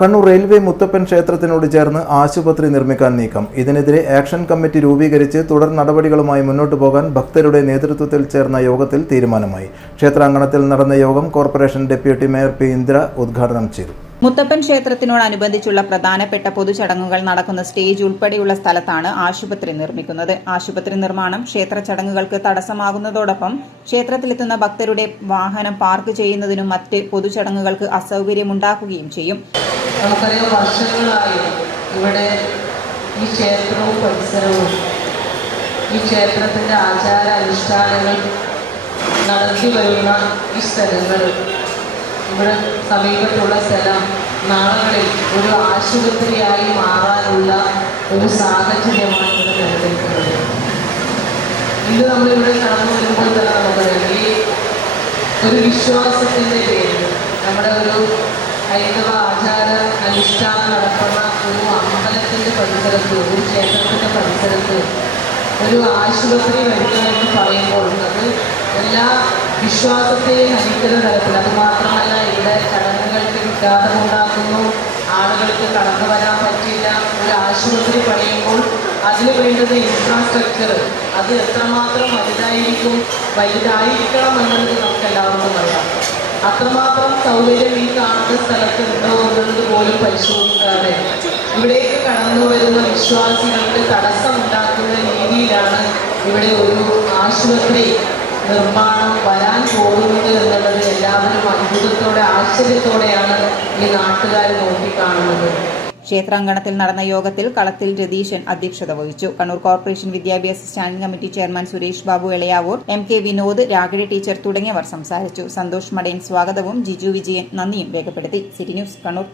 Kannur railway Muthappan ക്ഷേത്രത്തിനോട് ചേർന്ന് ആശുപത്രി നിർമ്മിക്കാൻ നീക്കം. ഇതിനെതിരെ ആക്ഷൻ കമ്മിറ്റി രൂപീകരിച്ച് തുടർ നടപടികളുമായി മുന്നോട്ടു പോകാൻ ഭക്തരുടെ നേതൃത്വത്തിൽ ചേർന്ന യോഗത്തിൽ തീരുമാനമായി. ക്ഷേത്രാങ്കണത്തിൽ നടന്ന യോഗം കോർപ്പറേഷൻ ഡെപ്യൂട്ടി മേയർ പി ഇന്ദ്ര ഉദ്ഘാടനം ചെയ്തു. മുത്തപ്പൻ ക്ഷേത്രത്തിനോടനുബന്ധിച്ചുള്ള പ്രധാനപ്പെട്ട പൊതുചടങ്ങുകൾ നടക്കുന്ന സ്റ്റേജ് ഉൾപ്പെടെയുള്ള സ്ഥലത്താണ് ആശുപത്രി നിർമ്മിക്കുന്നത്. ആശുപത്രി നിർമ്മാണം ക്ഷേത്ര ചടങ്ങുകൾക്ക് തടസ്സമാകുന്നതോടൊപ്പം ക്ഷേത്രത്തിലെത്തുന്ന ഭക്തരുടെ വാഹനം പാർക്ക് ചെയ്യുന്നതിനും മറ്റ് പൊതുചടങ്ങുകൾക്ക് അസൗകര്യമുണ്ടാക്കുകയും ചെയ്യും. നമുക്കറിയാം, വർഷങ്ങളായി ഇവിടെ ഈ ക്ഷേത്രവും പരിസരവും ഈ ക്ഷേത്രത്തിൻ്റെ ആചാര അനുഷ്ഠാനങ്ങൾ നടത്തി വരുന്ന ഈ സ്ഥലങ്ങൾ, ഇവിടെ സമീപത്തുള്ള സ്ഥലം നാളുകളിൽ ഒരു ആശുപത്രിയായി മാറാനുള്ള ഒരു സാഹചര്യമാണ് ഇവിടെ നിലനിൽക്കുന്നത്. ഇന്ന് നമ്മളിവിടെ കടന്നു വരുമ്പോൾ തന്നെ നമുക്കറിയാം, ഈ ഒരു വിശ്വാസത്തിൻ്റെ പേരിൽ നമ്മുടെ ഒരു ഹൈന്ദവ ആചാര അനുഷ്ഠാനം നടക്കുന്ന ഒരു അമ്പലത്തിൻ്റെ പരിസരത്ത്, ഒരു ക്ഷേത്രത്തിൻ്റെ പരിസരത്ത് ഒരു ആശുപത്രി വരിക എന്ന് പറയുമ്പോൾ അത് എല്ലാ വിശ്വാസത്തെയും ഹനിക്കുന്ന തരത്തിൽ, അതുമാത്രമല്ല ഇവിടെ ചടങ്ങുകൾക്ക് വിഘാതമുണ്ടാക്കുന്നു, ആളുകൾക്ക് കടന്നു വരാൻ പറ്റില്ല. ഒരു ആശുപത്രി പണിയുമ്പോൾ അതിന് വേണ്ടുന്ന ഇൻഫ്രാസ്ട്രക്ചർ അത് എത്രമാത്രം വലുതായിരിക്കണം എന്നുള്ളത് നമുക്ക് എല്ലാവർക്കും അറിയാം. അത്രമാത്രം സൗകര്യം ഈ കാണുന്ന സ്ഥലത്ത് ഉണ്ടോ എന്നുള്ളത് പോലും പരിശോധിക്കാതെ ഇവിടേക്ക് കടന്നു വരുന്ന വിശ്വാസികൾക്ക് തടസ്സമുണ്ടാക്കുന്ന രീതിയിലാണ് ഇവിടെ ഒരു ആശുപത്രി നിർമ്മാണം വരാൻ പോകുന്നത് എന്നുള്ളത് എല്ലാവരും അത്ഭുതത്തോടെ, ആശ്ചര്യത്തോടെയാണ് ഈ നാട്ടുകാർ നോക്കിക്കാണുന്നത്. ക്ഷേത്രാങ്കണത്തിൽ നടന്ന യോഗത്തിൽ കളത്തിൽ രതീശൻ അധ്യക്ഷത വഹിച്ചു. കണ്ണൂർ കോർപ്പറേഷൻ വിദ്യാഭ്യാസ standing committee chairman Suresh Babu Elayavoor, M K Vinod, Ragini teacher തുടങ്ങിയവർ സംസാരിച്ചു. സന്തോഷ് മടയൻ സ്വാഗതവും ജിജു വിജയൻ നന്ദിയും രേഖപ്പെടുത്തി. City news, Kannur.